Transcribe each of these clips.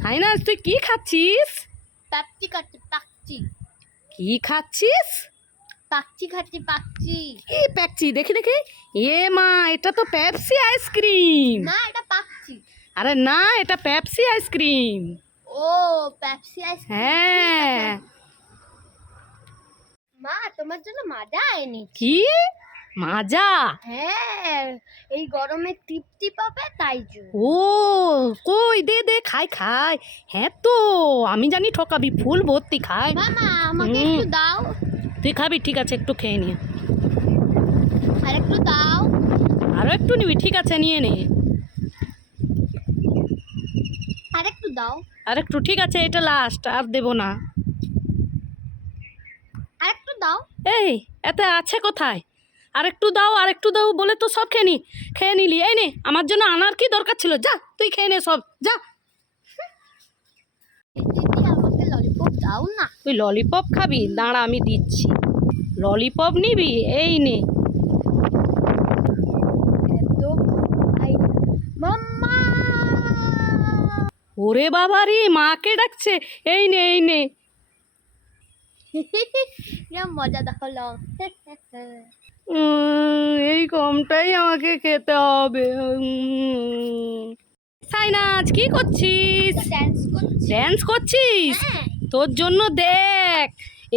Sinus তুই কি খাচ্ছিস? পাকচি খাচ্ছি পাকচি। কি খাচ্ছিস? পাকচি খাচ্ছি পাকচি। কি প্যাকচি? দেখি দেখি। এ মা, এটা তো পেপসি আইসক্রিম। না এটা পাকচি। আরে না, এটা পেপসি আইসক্রিম। ও পেপসি আইসক্রিম। হ্যাঁ। মা তোমার জন্য মাজা এনেছি। কি মাজা? হ্যাঁ এই গরমে তৃপ্তি পাবে তাই জন্য। ও কই, দে দে, খাই খাই। হ্যাঁ তো আমি জানি ঠকাবি, ফুল ভর্তি খাই। মামা আমাকে একটু দাও। তুই খাবি? ঠিক আছে, একটু খেয়ে নিয়ে। আর একটু দাও। আরো একটু নিবি? ঠিক আছে, নিয়ে নে। আর একটু দাও। আর একটু? ঠিক আছে, এটা লাস্ট, আর দেবো না। আর একটু দাও। এই এতে আছে কোথায়? আর একটু দাও, আর একটু দাও বলে তো সব খেয়ে নিলি। এই নে, আমার জন্য আনার কি দরকার ছিল? যা তুই খেয়ে নে সব, যা। দিদি আমাকে ললিপপ দাও না। তুই ললিপপ খাবি? দাঁড়া আমি দিচ্ছি। ললিপপ নিবি? এই নে। এত খাই না। মাম্মা ওরে বাবা রে, মাকে ডাকছে। এই নে এই নে। মজা দেখালাম। এই কমটাই আমাকে খেতে হবে। সাইনাজ কি করছিস? ডান্স করছি। ড্যান্স করছিস? হ্যাঁ। তোর জন্য দেখ,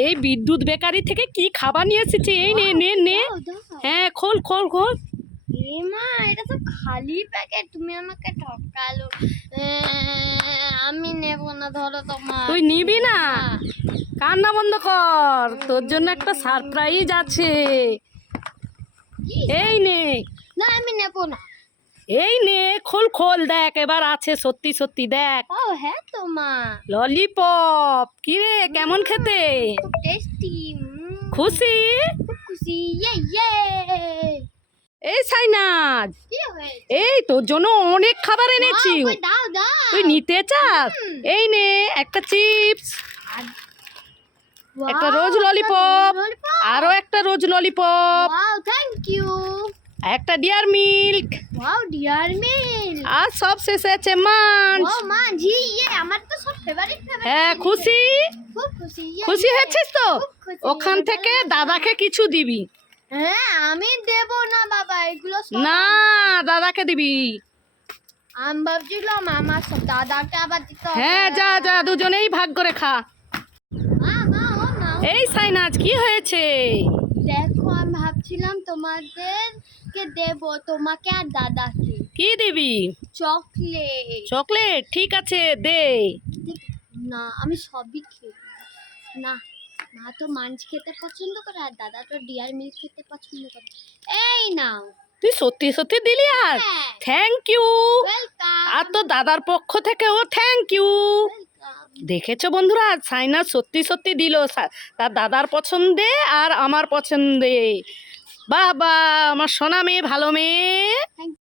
এই বিদ্যুৎ বেকারি থেকে কি খাবার নিয়ে এসেছি। এই নে নে নে। দাও, দাও। হ্যাঁ, খোল খোল খোল। এ মা এটা তো খালি প্যাকেট, তুমি আমাকে ঠকালো। আমি নেব না, ধরো তোমার। তুই নিবি না? কান্না বন্ধ কর, তোর জন্য একটা সারপ্রাইজ আছে। এই নে না আমি নেব না। এই নে, খোল খোল, দেখ এবার আছে সত্যি সত্যি, দেখ। ও হ্যাঁ তো মা। ললিপপ। কি রে, কেমন খেতে? খুব টেস্টি। খুশি? খুব খুশি। ইয়ে এই সাইনাজ, কি হয়েছে? এই তোর জন্য অনেক খাবার এনেছি। ওই দাও দাও। তুই নিতে চাস? এই নে, একটা চিপস, একটা রোজ ললিপপ, আরো একটা rose lollipop, wow thank you. একটা Dairy Milk, wow Dairy Milk. আর সব শেষে আছে মাঞ্চ। ও মা জি আমার তো সব ফেভারিট। হ্যাঁ, খুশি? খুব খুশি। খুশি হয়েছিস তো? খুব খুশি। ওখান থেকে দাদাকে কিছু দিবি। হ্যাঁ আমি দেব না বাবা, এগুলো সব না, দাদাকে দিবি। আমি ভাবছিলাম আমার সব দাদাকে আবার দিতে হবে। হ্যাঁ, যা যা, দুজনেই ভাগ করে খা। মা ও না। এই সাইনাজ কি হয়েছে? দেখো আমি ভাবছিলাম তোমাদেরকে দেব, তোমাকে আর দাদাকে কি দিবি? চকলেট। চকলেট? ঠিক আছে, দে। না আমি সবই খেয়ে না। মা তো মাঞ্চ খেতে পছন্দ করে আর দাদা তো ডিয়ার মিল্ক খেতে পছন্দ করে। এই নাও। তুই সত্যি সত্যি দিলি? আর হ্যাঁ। Thank you. ওয়েলকাম। আর তো দাদার পক্ষ থেকেও থ্যাংক ইউ। দেখেছো বন্ধুরা, সাইনাজ সত্যি সত্যি দিল তার দাদার পছন্দে আর আমার পছন্দে। বাবা, আমার সোনা মেয়ে, ভালো মেয়ে।